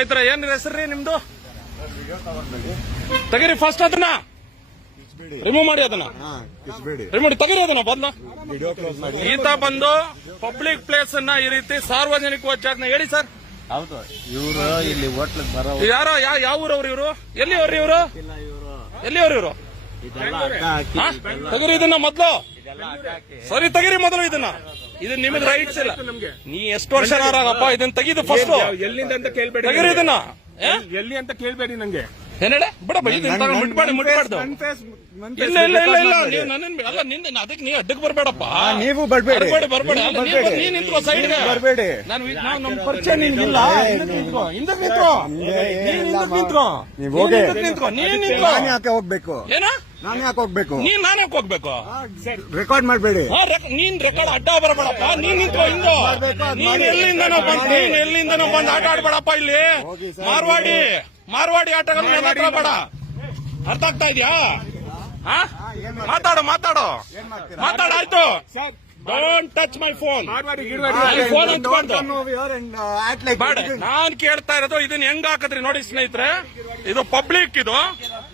ಸ್ನೇಹಿತರೆ ಏನ್ ಹೆಸರ್ರಿ ನಿಮ್ದು? ತೆಗೀರಿ ಫಸ್ಟ್ ಅದನ್ನ. ರಿಮೂವ್ ಮಾಡಿ ಅದನ್ನ. ರಿಮೂವ್ ಮಾಡಿ ತೆಗೀರಿ ಅದನ್ನ ಬಂದ ಈತ ಬಂದು ಪಬ್ಲಿಕ್ ಪ್ಲೇಸ್ ಅನ್ನ ಈ ರೀತಿ ಸಾರ್ವಜನಿಕ ಜಾಗನ ಹೇಳಿ ಸರ್. ಹೌದು ಇವರು ಇಲ್ಲಿ ಹೋಟ್ಲ್ ಬರೋ ಯಾರೋ ಯಾವ ಊರವ್ರು ಇವರು? ಎಲ್ಲಿ ಅವ್ರಿ ಇವರು. ಎಲ್ಲಿ ಅವ್ರು ಇವರು? ತೆಗೀರಿ ಇದನ್ನ ಮೊದ್ಲು. ಸರಿ ತೆಗೀರಿ ಮೊದಲು ಇದನ್ನ. ಇದು ನಿಮಗೆ ರೈಟ್ಸ್ ಇಲ್ಲ. ನೀ ಎಷ್ಟು ವರ್ಷ ಇದನ್ನ ತೆಗೀದು ಫಸ್ಟ್ ಎಲ್ಲಿಂದ ಅಂತ ಕೇಳ್ಬೇಡಿ ತೆಗೀರಿ ಇದನ್ನ. ಎಲ್ಲಿ ಅಂತ ಕೇಳ್ಬೇಡಿ ನಂಗೆ. ಏನ್ ಬಿಡಪ್ಪ ಇದನ್ನ ತಗೊಂಡು ಮುಟ್ಬೇಡಿ ಮುಟ್ಬಾರ್ದು. ನನ್ face- ನನ್ ಇಲ್ಲ ಇಲ್ಲ ಇಲ್ಲ ಇಲ್ಲ ನೀವು ಮಾಡಿ. ನನ್ನ ಅಲ್ಲ ನಿಂದ ಅದಕ್ಕೆ ನೀವು ಅಡ್ಡಕ್ಕೆ ಬರ್ಬೇಡಪ್ಪ. ನೀವು ಬರ್ಬೇಡಿ. ಬರ್ಬೇಡಿ. ನೀನ್ ನಿಂತ್ಕೋ ಸೈಡ್ಗೆ ನೀವು ನಾನು ನಾವು ನಮ್ಮ ಪರಿಚಯ ನಿನ್ಗಿಲ್ಲ ಹಿಂದಕ್ಕೆ ನಿಂತ್ಕೋ. ಹಿಂದಕ್ಕೆ ನಿಂತ್ಕೋ. ನಮ್ಗೆ ನೀನ್ ಏನಿಲ್ಲ ಹಿಂದಕ್ಕೆ ಮಾ- ನಿಂತ್ಕೋ. ನೀವ್ ನೀನ್ ಹಿಂದಕ್ಕೆ ನಿಂತ್ಕೋ. ನೀನ್ ನಿಂತ್ಕೋ. ನಾನ್ ಯಾಕೆ ಹೋಗ್ಬೇಕು? ಏನ? ನಾನ್ ಯಾಕೆ ಹೋಗ್ಬೇಕು? ನೀನ್ ನಾನು ಯಾಕೆ ಹೋಗ್ಬೇಕು? ರೆಕಾರ್ಡ್ ಮಾಡಬೇಡಿ. ನೀನ್ ರೆಕಾರ್ಡ್ ಅಡ್ಡ ಬರಬೇಡಪ್ಪ. ನೀನ್ ನಿಂತು ಹಿಂದೆ ನೀನ್. ಎಲ್ಲಿಂದನೋ ಬಂದ್ ನೀನ್ ಎಲ್ಲಿಂದನೋ ಬಂದ್ ಆಟ ಆಡ್ಬೇಡಪ್ಪ ಇಲ್ಲಿ. ಮಾರ್ವಾಡಿ. ಮಾರ್ವಾಡಿ ಆಟಗಳು ಬೇಡ. ಅರ್ಥ ಆಗ್ತಾ ಇದೆಯಾ? ಹಾ? ಮಾತಾಡು ಮಾತಾಡು? ಮಾತಾಡಾಯ್ತು don't touch my phone phone ಹಾ, ಗಿರ್ವಾಡಿ ಅಲ್ಲಿ phone don't ಹಂಚ್ಬಾರ್ದು. come over here and, ಬೇಡ. this. ನಾನ್ ಕೇಳ್ತಾ ಇರೋದು ಇದನ್ನ ಹೆಂಗ್ ಹಾಕದ್ರಿ ನೋಡಿ ಸ್ನೇಹಿತರೆ. ಇದು ಪಬ್ಲಿಕ್ ಇದು.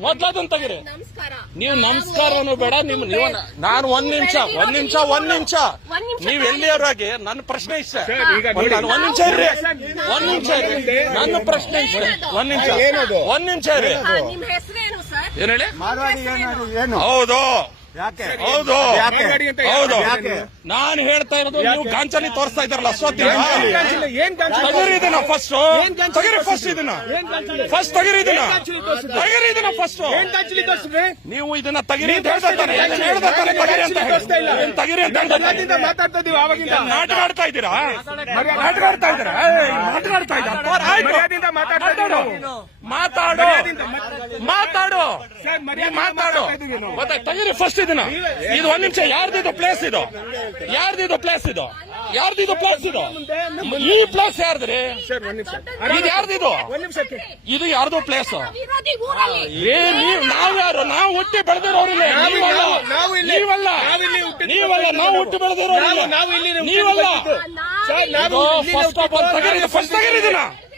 ಮೊದ್ಲು ತೆಗಿರಿ ನೀವು ನಮಸ್ಕಾರನು ಬೇಡ ನಿಮ್ ನೀವು ನಾನು ಒಂದ್ ನಿಮಿಷ ಒಂದ್ ನಿಮಿಷ ಒಂದ್ ನಿಮಿಷ. ನೀವು ಎಲ್ಲಿಯವರಾಗಿ ನನ್ನ ಪ್ರಶ್ನೆ ಇಷ್ಟ. ಈಗ ನಾನು ಒಂದ್ ನಿಮಿಷ ಇರ್ರಿ. ಒಂದ್ ನಿಮಿಷ ಇರ್ರಿ. ನನ್ನ ಪ್ರಶ್ನೆ ಇಷ್ಟ. ಒಂದ್ ನಿಮಿಷ? ಒಂದ್ ನಿಮಿಷ ಇರ್ರಿ. ಏನ್ ಹೇಳಿ? ಹೌದು. ಹೌದು. ಯಾಕೆ? ಹೌದು. ಯಾಕೆ? ನಾನು ಹೇಳ್ತಾ ಇರೋದು ನೀವು ಗಾಂಚಲಿ ತೋರಿಸ್ತಾ ಇದ್ದಾರಲ್ಲ ಕಾಣಿಸಿಲ್ಲ? ಫಸ್ಟ್ ಏನ್ ಕಾಣಿಸಿಲ್ಲ? ಫಸ್ಟ್ ಇದನ್ನ ಫಸ್ಟ್ ತಗಿರಿ ಇದನ್ನ? ತಗಿರಿ ಫಸ್ಟ್? ನೀವು ಇದನ್ನ ತಗಿರಿ ಅಂತ ನೀವು ಹೇಳ್ತಾ ಇದ್ದಾನೆ. ತೋರ್ಸಿದ್ರೆ ಹೇಳ್ತಾ ಇದ್ದಾನೆ? ಅಂತ ಹೇಳಿ. ತೋರಿಸ್ತಾ ಇಲ್ಲ. ಏನ್ ತಗಿರಿ ಅಂತ ಮಾತಾಡ್ತಾ ಇದೀವಿ ಆವಾಗಿಂದ ನಾಟಕ ಆಡ್ತಾ ಇದ್ದೀರಾ? ನಾಟಕ ಆಡ್ತಾ ಇದ್ದೀರಾ? ನಾಟಕ ಆಡ್ತಾ ಇದ್ದೀರಾ? ಮರ್ಯಾದೆಯಿಂದ ಮಾತಾಡ್ತಾ ಇದೀವಿ ಮಾತಾಡು. ಮಾತಾಡು. ಮಾತಾಡು. ತೆಗೀರಿ ಫಸ್ಟ್ ಇದನ್ನ. ಇದು ಒಂದ್ ನಿಮಿಷ ಯಾರ್ದಿದು ಪ್ಲೇಸ್ ಇದು? ಯಾರ್ದಿದು ಪ್ಲೇಸ್ ಇದು? ಯಾರ್ದಿದು ಪ್ಲೇಸ್ ಇದು? ಈ ಪ್ಲೇಸ್ ಯಾರ್ದ್ರಿ? ಸರ್ ಒಂದ್ ನಿಮಿಷ. ಇದು ಯಾರ್ದಿದು? ಇದು ಯಾರ್ದು ಪ್ಲೇಸ್ ಏ ನೀವ್ ನಾವ್ ಯಾರು? ನಾವು ಹುಟ್ಟಿ ಬೆಳೆದಿರೋರಿಲ್ಲ ನಾವು- ನೀವಲ್ಲ. ನಾವು- ನಾವು ಇಲ್ಲಿ- ನೀವಲ್ಲ. ನಾವು ಇಲ್ಲಿ. ಹುಟ್ಟಿದ್ದು ನೀವಲ್ಲ. ನಾವು ಹುಟ್ಟಿ ಬೆಳೆದಿರೋರಿಲ್ಲ ಇಲ್ಲಿ. ನೀವಲ್ಲ ಫಸ್ಟ್ ಆಫ್ ಆಲ್ ತಗರಿ ಫಸ್ಟ್ ತಗರಿದಿನ?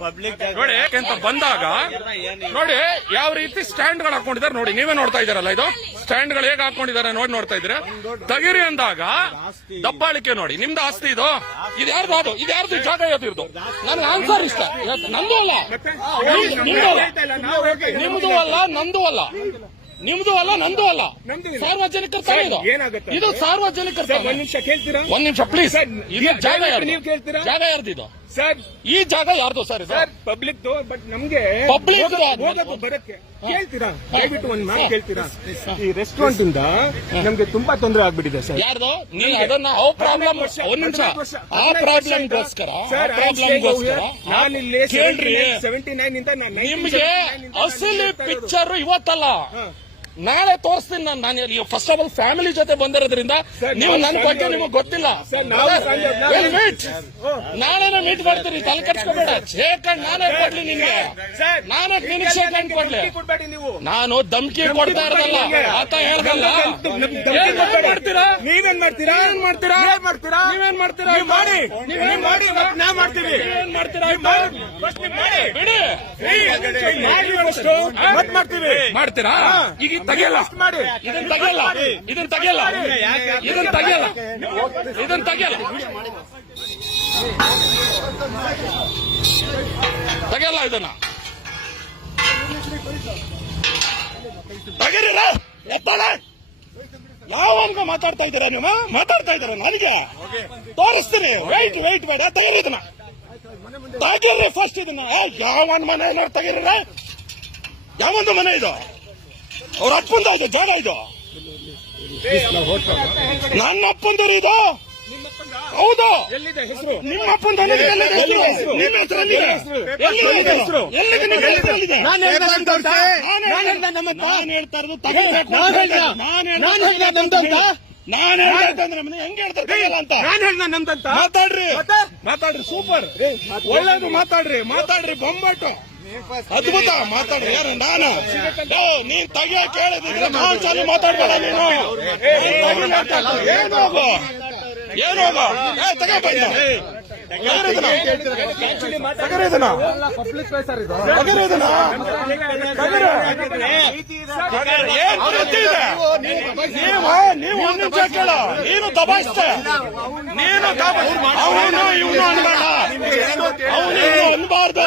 ಪಬ್ಲಿಕ್ ನೋಡಿ ಯಾಕೆಂತ ಬಂದಾಗ ನೋಡಿ ಯಾವ ರೀತಿ ಸ್ಟ್ಯಾಂಡ್ಗಳು ಹಾಕೊಂಡಿದ್ದಾರೆ ನೋಡಿ ನೀವೇ ನೋಡ್ತಾ ಇದ್ದೀರಲ್ಲ ಇದು? ಸ್ಟ್ಯಾಂಡ್ಗಳು ಹೇಗೆ ಹಾಕೊಂಡಿದ್ದಾರೆ ನೋಡಿ ನೋಡ್ತಾ ಇದ್ರೆ ತಗಿರಿ ಅಂದಾಗ ದಬ್ಬಾಳಿಕೆ ನೋಡಿ ನಿಮ್ದು ಆಸ್ತಿ ಇದು? ಇದು ಯಾರ್ದು ಅದು? ಇದು ಯಾರ್ದು ಜಾಗ ಯಾವ್ದು ನನ್ಗೆ ಆನ್ಸರ್ ಇಷ್ಟ. ನಂದು ಅಲ್ಲ. ನಿಮ್- ನಿಮ್ದು ಅಲ್ಲ. ಹೇಳ್ತಾ ಇಲ್ಲ, ನಾವು ನಿಮ್ದು ಅಲ್ಲ ನಂದು ಅಲ್ಲ. ನಿಮ್ದು ಅಲ್ಲ ನಂದು ಅಲ್ಲ. ಸಾರ್ವಜನಿಕರ ಇದು. ಏನಾಗುತ್ತೆ? ಇದು ಸಾರ್ವಜನಿಕರ. ಒಂದ್ ನಿಮಿಷ ಕೇಳ್ತೀರಾ? ಒಂದ್ ನಿಮಿಷ ಪ್ಲೀಸ್ ಜಾಗ? ಜಾಗ ಯಾರ್ದು ಇದು? ಸರ್ ಈ ಜಾಗ ಯಾರ್ದು ಸರ್ ಇದು? ಸರ್ ಪಬ್ಲಿಕ್ ಬಟ್ ನಮ್ಗೆ Public ಹೋಗಕ್ಕೆ ಬರಕ್ಕೆ. ಕೇಳ್ತೀರಾ? ದಯವಿಟ್ಟು ಒಂದ್ ಮಾತು ಕೇಳ್ತೀರಾ? ಈ ರೆಸ್ಟೋರೆಂಟ್ ಇಂದ ನಮ್ಗೆ ತುಂಬಾ ತೊಂದರೆ ಆಗ್ಬಿಟ್ಟಿದೆ ಸರ್ ಯಾರ್ದು? ನೀವು ಅದನ್ನ ಪ್ರಾಬ್ಲಮ್ ಒಂದ್ ನಿಮಿಷ. ಆ ಪ್ರಾಬ್ಲಮ್ಗೋಸ್ಕರ ಆ ಸರ್ ಪ್ರಾಬ್ಲಮ್ಗೋಸ್ಕರ ನಾನು ಇಲ್ಲಿ ಕೇಳ್ರಿ. ಸೆವೆಂಟಿ ನೈನ್ ಇಂದ ನಾನು ನಿಮ್ಗೆ ಅಸಲಿ ಪಿಕ್ಚರ್ ಇವತ್ತಲ್ಲ. ನಾಳೆ ತೋರಿಸ್ತೀನಿ ನಾನು ನಾನು ಫಸ್ಟ್ ಆಫ್ ಆಲ್ ಫ್ಯಾಮಿಲಿ ಜೊತೆ ಬಂದಿರೋದ್ರಿಂದ ನೀವು ನನ್ನ ಬಗ್ಗೆ ನಿಮಗೆ ಗೊತ್ತಿಲ್ಲ. ಮೀಟ್ ನಾಳೆನೇ ಮೀಟ್ ಮಾಡ್ತೀರಿ ತಲೆ ಕಟ್ಸ್ಕೊಬೇಡ ಶೇಖಂಡ್ ನಾನೇ ಕೊಡ್ಲಿ ನಿಮ್ಗೆ. ನಾನೇ ನಿನಗೆ ಶೇಖಂಡ್ ಕೊಡ್ಲಿ. ನಾನು ಧಮ್ಕಿ ಕೊಡ್ತಾ ಇರೋದಲ್ಲ ಆತ ಹೇಳ್ದಲ್ಲ. ಏನ್ ಮಾಡ್ತೀರಾ? ನೀವೇನ್ ಮಾಡ್ತೀರಾ? ಏನ್ ಮಾಡ್ತೀರಾ? ಏನ್ ಮಾಡ್ತೀರಾ? ನೀವೇನ್ ಮಾಡ್ತೀರಾ? ಮಾಡಿ. ನೀವೇನ್ ಮಾಡಿ. ನಾ ಮಾಡ್ತೀವಿ. ಏನ್ ಮಾಡ್ತೀರಾ? ಬಿಡಿ. ಮಾಡ್ತೀವಿ. ಮಾಡ್ತೀರಾ? ಈಗ ತೆಗಿಯಲ್ಲ. ಇದನ್ನ ತೆಗೆಯಲ್ಲ. ಇದನ್ನ ತೆಗೆಯಲ್ಲ. ಇದನ್ನ ತೆಗೆಯಲ್ಲ. ಇದನ್ನ ತೆಗೆಯಲ್ಲ. ತೆಗೆಯಲ್ಲ ಇದನ್ನ. ತೆಗೀರಿರ ಎತ್ತಾಳೆ ಯಾವನ್ಗ ಮಾತಾಡ್ತಾ ಇದ್ದೀರಾ ನೀವು ಮಾತಾಡ್ತಾ ಇದ್ದೀರಾ ನನಗೆ? ತೋರಿಸ್ತೀನಿ. ವೈಟ್ ವೈಟ್ ಬೇಡ ತಗೀರಿ ಇದನ್ನ. ತಗೀರಿ ಫಸ್ಟ್ ಇದನ್ನ. ಯಾವನ್ ಮನೆ ಏನಾರು ತಗೀರಿ ಯಾವೊಂದು ಮನೆ ಇದು? ಅವ್ರ ಅಪ್ಪಂದ ಇದು ಜಾಗ ಇದು. ನನ್ನ ಅಪ್ಪಂದರು ಇದು? ಹೌದು. ನಿಮ್ಮ ಅಪ್ಪಂದ? ನಿಮ್ಮ ಹೆಸರು? ಎಲ್ಲಿದೆ? ಎಲ್ಲಿದೆ? ಹೆಸರು? ಎಲ್ಲಿದೆ? ನಿಮ್ಮ ಹೆಸರು ಎಲ್ಲಿದೆ? ನಾನು ಹೇಳ್ತಾ ಇರೋದು ತಗೊಳ್ಬೇಕು ನಾನು ಹೇಳ್ದೆ ನಮ್ದು. ನಾನು ನಮ್ಮನ್ನ ಹೆಂಗ್ ಹೇಳ್ತಾರೆ ಅಂತ? ನಾನು ಹೇಳ್ದ ನಮ್ದಂತ ಮಾತಾಡ್ರಿ? ಮಾತಾಡ್ರಿ ಸೂಪರ್. ಒಳ್ಳೇದು ಮಾತಾಡ್ರಿ ಮಾತಾಡ್ರಿ ಬೊಂಬಾಟು ಅದ್ಭುತ ಮಾತಾಡ್ರಿ, ಯಾರು ನಾನು? ನೀನ್ ತಗಿಯ ಕೇಳಿದ್ರೆ ನಾನ್ ಮಾತಾಡ್ಬೇಡ ನೀನು. ಏನು ಹೋಗು? ಏನು ನೀವು ನೀನು ನೀನು ಅವನು ಇವನು ಅನ್ಬೇಡ. ಅವನು ಅನ್ಬಾರ್ದು.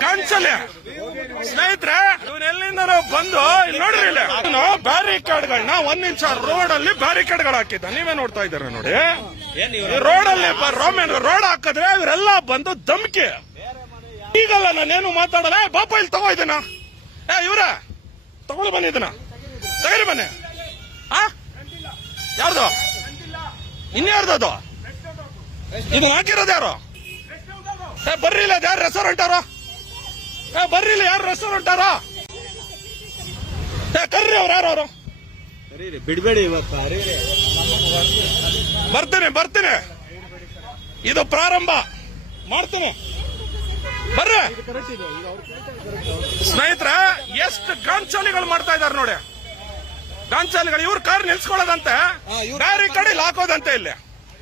ಗಂಚಲೆ. ಸ್ನೇಹಿತರೆ ಎಲ್ಲಿಂದ ಬಂದು, ಇಲ್ಲಿ ನೋಡ್ರಿ ಇಲ್ಲಿ. ಬ್ಯಾರಿಕೇಡ್ಗಳನ್ನ ಒಂದ್ ನಿಮಿಷ ರೋಡ್ ಅಲ್ಲಿ ಬ್ಯಾರಿಕೇಡ್ಗಳು ಹಾಕಿದ್ದ. ನೀವೇ ನೋಡ್ತಾ ಇದ್ದೀರಾ ನೋಡಿ. ರೋಡ್ ಅಲ್ಲಿ ರೋಮನ್ ರೋಡ್ ಹಾಕಿದ್ರೆ ಇವರೆಲ್ಲ ಬಂದು ಧಮ್ಕಿ. ಈಗಲ್ಲ ನಾನೇನು ಮಾತಾಡಲ್ಲ. ಬಾಪ, ಇಲ್ಲಿ ತಗೋ ಇದನ್ನ. ಏ, ಇವ್ರ ತಗೊಂಡು ಬನ್ನಿ ಇದನ್ನ. ತಗರಿ ಬನ್ನಿ. ಯಾರ್ದು? ಇನ್ಯಾರ್ದು ಅದು? ಇದನ್ನ ಹಾಕಿರೋದು ಯಾರು? ಬರ್ರಿ ಇಲ್ಲ ಯಾರು ರೆಸ್ಟೋರೆಂಟ್ ಅವರ? ಬರ್ರಿ ಇಲ್ಲ ಯಾರು ರೆಸ್ಟೋರೆಂಟ್ ಅವರ? ಕರ್ರಿ ಅವ್ರು ಯಾರು ಅವರು? ಬಿಡ್ಬೇಡಿ ಬರ್ತೇನೆ ಬರ್ತೀನಿ. ಇದು ಪ್ರಾರಂಭ. ಮಾಡ್ತೀನಿ. ಬರ್ರಿ. ಸ್ನೇಹಿತರ ಎಷ್ಟು ಗಾಂಚಾಲಿಗಳು ಮಾಡ್ತಾ ಇದಾರೆ ನೋಡಿ. ಗಾಂಚಾಲಿಗಳು ಇವ್ರ ಕಾರ್ ನಿಲ್ಸ್ಕೊಳ್ಳೋದಂತೆ ಬ್ಯಾರಿಕೇಡ್ ಕಡೆ ಹಾಕೋದಂತೆ ಇಲ್ಲಿ.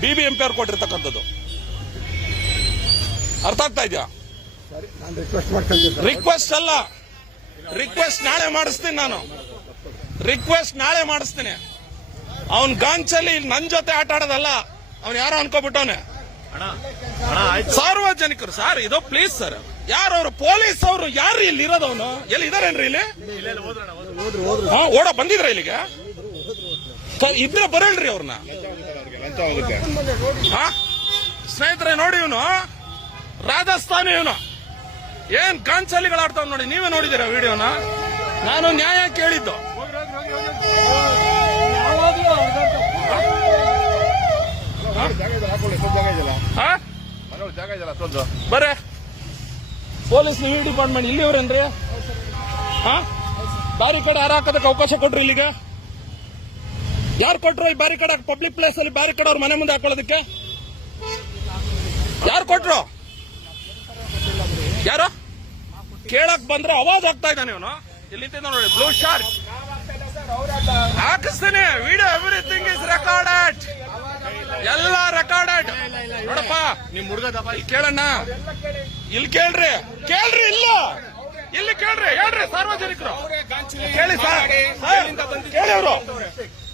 ಬಿ ಬಿ ಎಂ ಪಿ ಅವ್ರು ಕೊಟ್ಟಿರ್ತಕ್ಕಂಥದ್ದು. ಅರ್ಥ ಆಗ್ತಾ ಇದೆಯಾ? ನಾನು ರಿಕ್ವೆಸ್ಟ್ ಅಲ್ಲ. ರಿಕ್ವೆಸ್ಟ್ ನಾಳೆ ಮಾಡಿಸ್ತೀನಿ ನಾನು. ರಿಕ್ವೆಸ್ಟ್ ನಾಳೆ ಮಾಡಿಸ್ತೀನಿ. ಅವನ್ ಗಾಂಚಲ್ಲಿ ನನ್ ಜೊತೆ ಆಟ ಆಡೋದಲ್ಲ ಅವ್ನು ಯಾರೋ ಅನ್ಕೋಬಿಟ್ಟವನೆ. ಅಣ್ಣ ಅಣ್ಣ ಆಯ್ತು. ಸಾರ್ವಜನಿಕರು ಸರ್ ಇದು ಪ್ಲೀಸ್ ಸರ್ ಯಾರು ಅವರು? ಪೊಲೀಸ್ ಅವರು ಯಾರು ಇಲ್ಲಿ ಇರೋದವನು? ಎಲ್ಲಿ ಇದಾರೇನ್ರಿ ಇಲ್ಲಿ? ಹಾ ಓಡ ಬಂದಿದ್ರ ಇಲ್ಲಿಗೆ? ಇದ್ರೆ ಬರಲ್ರಿ ಅವ್ರನ್ನ ಹಾ? ಸ್ನೇಹಿತರೆ, ನೋಡಿ ಇವನು. ರಾಜಸ್ಥಾನಿ ಇವನು. ಏನ್ ಕಾಂಚಲಿಗಳು ಆಡ್ತಾವ್ ನೋಡಿ, ನೀವೇ ನೋಡಿದೀರ ವಿಡಿಯೋನ? ನಾನು ನ್ಯಾಯ ಕೇಳಿದ್ದು. ಹಾ? ಬರ್ರೆ ಪೊಲೀಸ್ ಈ ಡಿಪಾರ್ಟ್ಮೆಂಟ್ ಇಲ್ಲಿವ್ರೇನ್ರಿ? ಹಾ? ಬ್ಯಾರಿಕೇಡ್ ಯಾರು ಹಾಕೋದಕ್ಕೆ ಅವಕಾಶ ಕೊಟ್ರು ಇಲ್ಲಿಗೆ? ಯಾರು ಕೊಟ್ರು ಈ ಬ್ಯಾರಿಕೇಡ್ ಪಬ್ಲಿಕ್ ಪ್ಲೇಸ್ ಅಲ್ಲಿ ಬ್ಯಾರಿಕೇಡ್ ಅವ್ರ ಮನೆ ಮುಂದೆ ಹಾಕೊಳ್ಳೋದಕ್ಕೆ? ಯಾರು ಕೊಟ್ರು? ಯಾರು? ಕೇಳಕ್ ಬಂದ್ರೆ ಅವಾಜ್ ಆಗ್ತಾ ಇದ್ದಾನೆ ಇವನು. ಇಲ್ಲಿ ನೋಡಿ ಬ್ಲೂ ಶಾರ್ಟ್ ಹಾಕಿಸ್ತೀನಿ. ವಿಡಿಯೋ ಎವ್ರಿಥಿಂಗ್ ಇಸ್ ರೆಕಾರ್ಡೆಡ್ ಎಲ್ಲ ರೆಕಾರ್ಡೆಡ್ ನೋಡಪ್ಪ ನಿಮ್ ಹುಡುಗ ದಪ್ಪ. ಇಲ್ಲಿ ಕೇಳಣ್ಣ. ಇಲ್ಲಿ ಕೇಳ್ರಿ. ಕೇಳ್ರಿ ಇಲ್ಲ. ಇಲ್ಲಿ ಕೇಳ್ರಿ ಹೇಳ್ರಿ ಸಾರ್ವಜನಿಕರು. ಕೇಳಿ ಸರ್, ಕೇಳಿ ಅವರು.